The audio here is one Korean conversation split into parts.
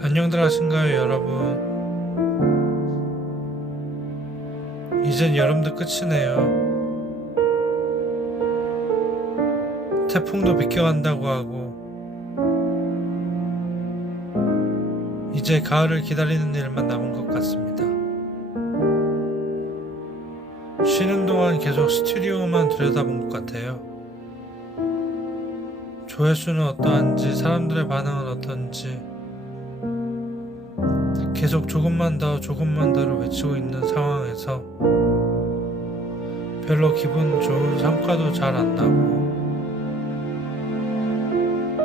안녕들 하신가요, 여러분? 이젠 여름도 끝이네요. 태풍도 비켜간다고 하고, 이제 가을을 기다리는 일만 남은 것 같습니다. 쉬는 동안 계속 스튜디오만 들여다본 것 같아요. 조회수는 어떠한지, 사람들의 반응은 어떤지, 계속 조금만 더, 조금만 더를 외치고 있는 상황에서 별로 기분 좋은 성과도 잘 안 나고,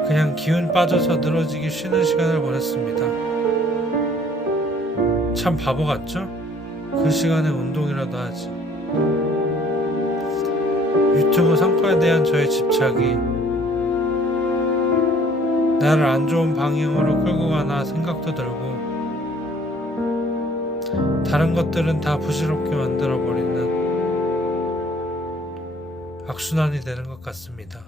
그냥 기운 빠져서 늘어지기 쉬는 시간을 보냈습니다. 참 바보 같죠? 그 시간에 운동이라도 하지. 유튜브 성과에 대한 저의 집착이 나를 안 좋은 방향으로 끌고 가나 생각도 들고 다른 것들은 다 부질없게 만들어 버리는 악순환이 되는 것 같습니다.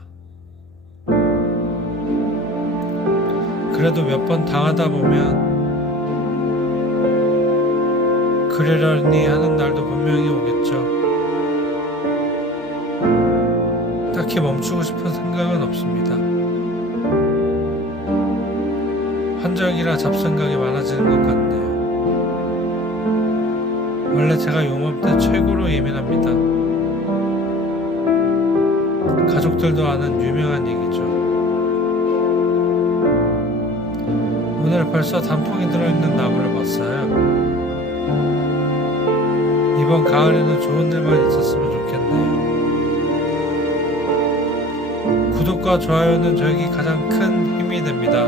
그래도 몇 번 당하다 보면 그러려니 하는 날도 분명히 오겠죠. 딱히 멈추고 싶은 생각은 없습니다. 환절기라 잡생각이 많아지는 것 같네요. 원래 제가 요맘때 최고로 예민합니다. 가족들도 아는 유명한 얘기죠. 오늘 벌써 단풍이 들어있는 나무를 봤어요. 이번 가을에는 좋은 일만 있었으면 좋겠네요. 구독과 좋아요는 저에게 가장 큰 힘이 됩니다.